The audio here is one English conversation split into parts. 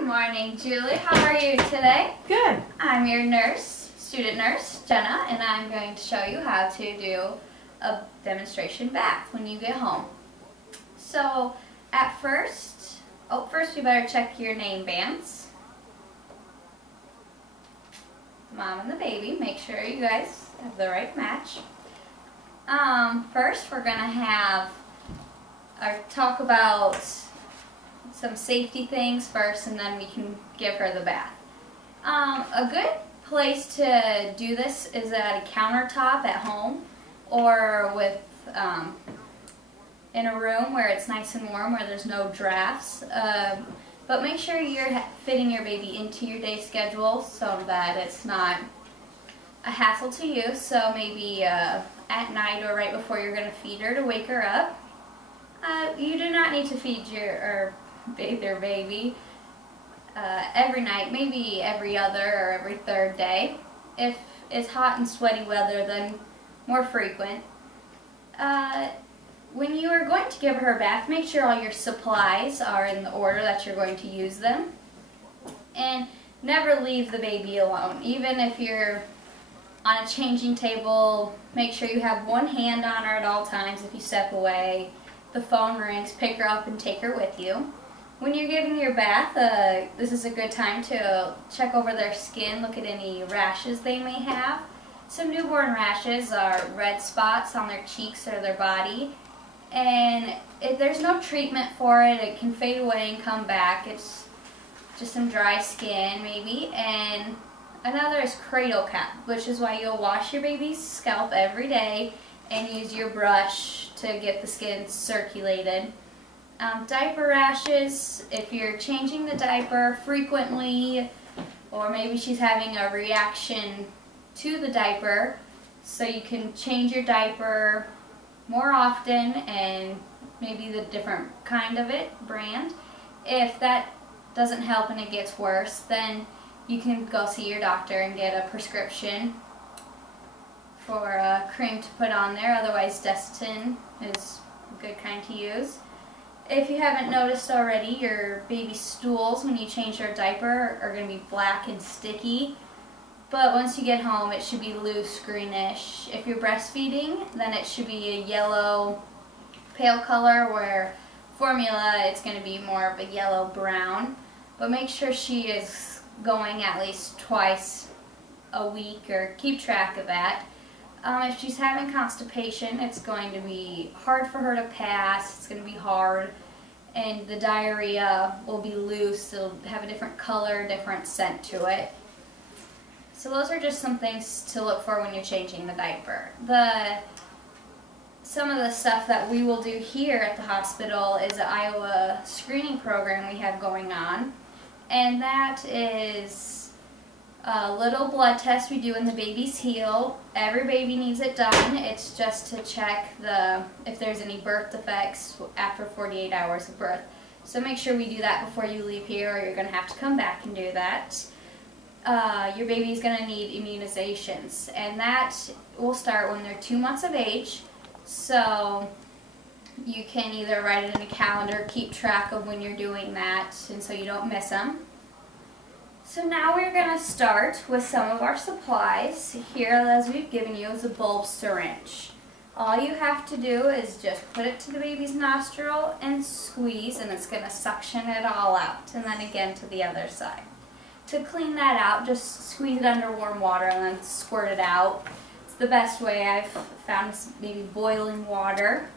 Good morning, Julie. How are you today? Good. I'm your nurse, student nurse, Jenna, and I'm going to show you how to do a demonstration bath when you get home. So, first we better check your name bands. Mom and the baby, make sure you guys have the right match. First we're gonna talk about some safety things first, and then we can give her the bath. A good place to do this is at a countertop at home, or in a room where it's nice and warm, where there's no drafts. But make sure you're fitting your baby into your day schedule so that it's not a hassle to you. So maybe at night or right before you're going to feed her to wake her up. You do not need to feed or bathe your baby every night, maybe every other or every third day. If it's hot and sweaty weather, then more frequent. When you are going to give her a bath, make sure all your supplies are in the order that you're going to use them. And never leave the baby alone. Even if you're on a changing table, make sure you have one hand on her at all times. If you step away, the phone rings, pick her up and take her with you. When you're giving your bath, this is a good time to check over their skin, look at any rashes they may have. Some newborn rashes are red spots on their cheeks or their body. And if there's no treatment for it, it can fade away and come back. It's just some dry skin maybe. And another is cradle cap, which is why you'll wash your baby's scalp every day and use your brush to get the skin circulated. Diaper rashes, if you're changing the diaper frequently, or maybe she's having a reaction to the diaper, so you can change your diaper more often and maybe the different kind of brand. If that doesn't help and it gets worse, then you can go see your doctor and get a prescription for a cream to put on there. Otherwise, Desitin is a good kind to use. If you haven't noticed already, your baby's stools when you change their diaper are going to be black and sticky. But once you get home, it should be loose, greenish. If you're breastfeeding, then it should be a yellow, pale color, where formula, it's going to be more of a yellow-brown. But make sure she is going at least twice a week, or keep track of that. If she's having constipation, it's going to be hard for her to pass, it's going to be hard, and the diarrhea will be loose, it'll have a different color, different scent to it. So those are just some things to look for when you're changing the diaper. Some of the stuff that we will do here at the hospital is an Iowa screening program we have going on. And that is a little blood test we do when the baby's heel. Every baby needs it done. It's just to check if there's any birth defects after 48 hours of birth. So make sure we do that before you leave here, or you're going to have to come back and do that. Your baby's going to need immunizations, and that will start when they're 2 months of age. So you can either write it in a calendar, keep track of when you're doing that, and so you don't miss them. So now we're going to start with some of our supplies. Here, as we've given you, is a bulb syringe. All you have to do is just put it to the baby's nostril and squeeze, and it's going to suction it all out, and then again to the other side. To clean that out, just squeeze it under warm water and then squirt it out. It's the best way I've found, is maybe boiling water.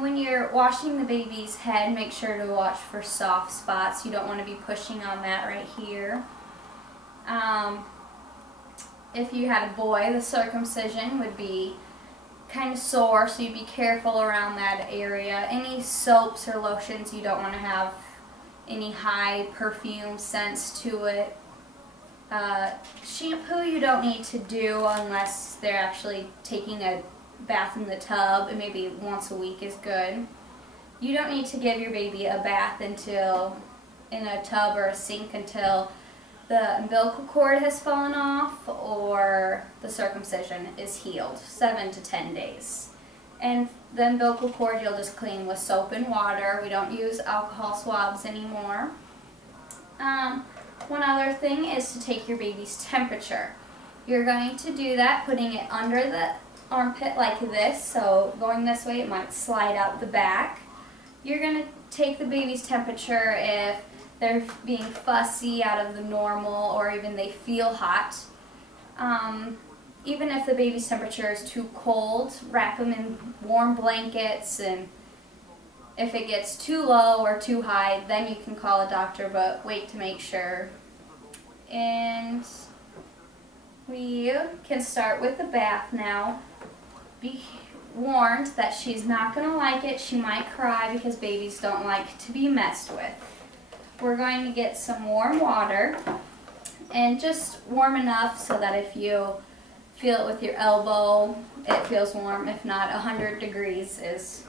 When you're washing the baby's head, make sure to watch for soft spots. You don't want to be pushing on that right here. If you had a boy, the circumcision would be kind of sore, so you'd be careful around that area. Any soaps or lotions, you don't want to have any high perfume scents to it. Shampoo you don't need to do unless they're actually taking a bath in the tub, and maybe once a week is good. You don't need to give your baby a bath in a tub or a sink until the umbilical cord has fallen off or the circumcision is healed, 7 to 10 days. And the umbilical cord you'll just clean with soap and water. We don't use alcohol swabs anymore. One other thing is to take your baby's temperature. You're going to do that putting it under the armpit like this, so going this way it might slide out the back. You're going to take the baby's temperature if they're being fussy out of the normal or even they feel hot. Even if the baby's temperature is too cold, wrap them in warm blankets, and if it gets too low or too high, then you can call a doctor, but wait to make sure. And we can start with the bath now. Be warned that she's not going to like it. She might cry because babies don't like to be messed with. We're going to get some warm water, and just warm enough so that if you feel it with your elbow, it feels warm. If not, 100 degrees is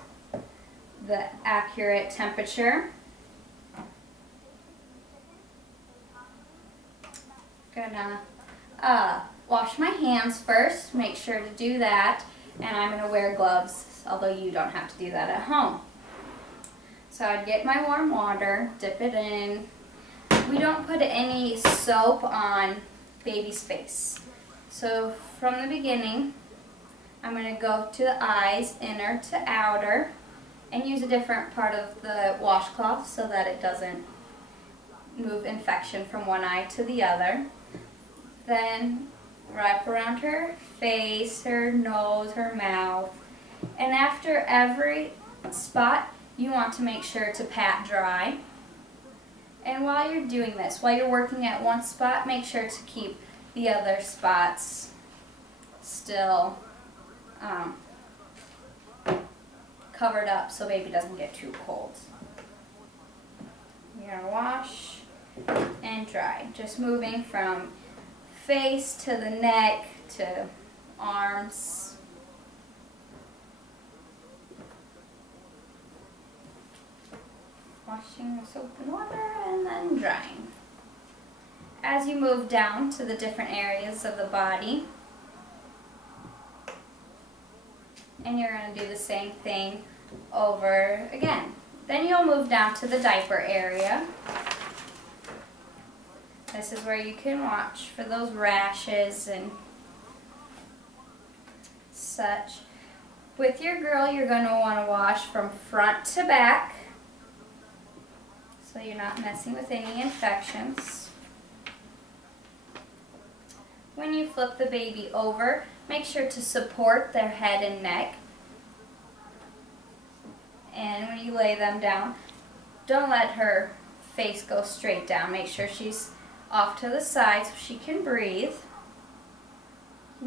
the accurate temperature. Gonna wash my hands first, make sure to do that, and I'm gonna wear gloves, although you don't have to do that at home. So I'd get my warm water, dip it in. We don't put any soap on baby's face. So from the beginning, I'm gonna go to the eyes, inner to outer, and use a different part of the washcloth so that it doesn't move infection from one eye to the other. Then wrap around her face, her nose, her mouth. And after every spot, you want to make sure to pat dry. And while you're doing this, while you're working at one spot, make sure to keep the other spots still covered up so baby doesn't get too cold. You're going to wash and dry. Just moving from face to the neck to arms. Washing with soap and water and then drying. As you move down to the different areas of the body, and you're going to do the same thing over again. Then you'll move down to the diaper area. This is where you can watch for those rashes and such. With your girl, you're going to want to wash from front to back, so you're not messing with any infections. When you flip the baby over, make sure to support their head and neck. And when you lay them down, don't let her face go straight down. Make sure she's off to the side so she can breathe.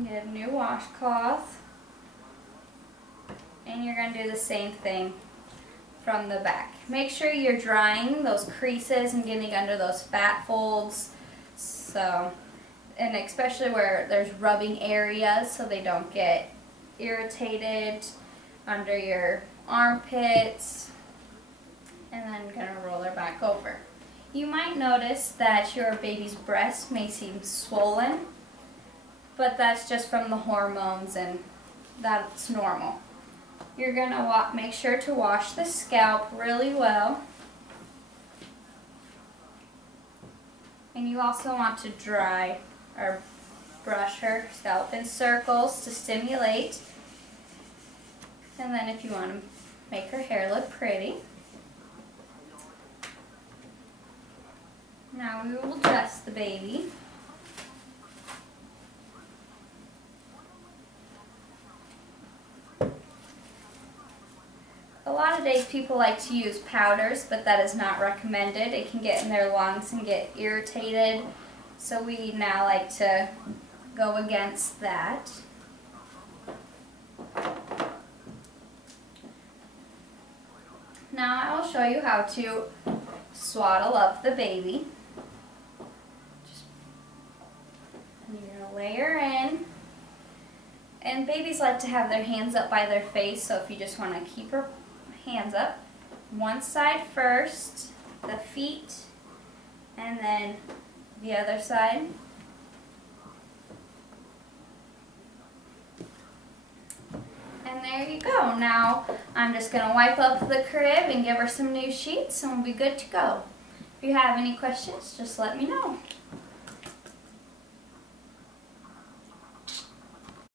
Get a new washcloth. And you're going to do the same thing from the back. Make sure you're drying those creases and getting under those fat folds. And especially where there's rubbing areas so they don't get irritated under your armpits. And then I'm going to roll her back over. You might notice that your baby's breast may seem swollen, but that's just from the hormones and that's normal. You're going to make sure to wash the scalp really well. And you also want to dry or brush her scalp in circles to stimulate. And then if you want to make her hair look pretty. Now we will dress the baby. A lot of days people like to use powders, but that is not recommended. It can get in their lungs and get irritated. So we now like to go against that. Now I will show you how to swaddle up the baby. You're going to lay her in. And babies like to have their hands up by their face, so if you just want to keep her hands up, one side first, the feet, and then the other side. And there you go. Now I'm just going to wipe up the crib and give her some new sheets and we'll be good to go. If you have any questions, just let me know.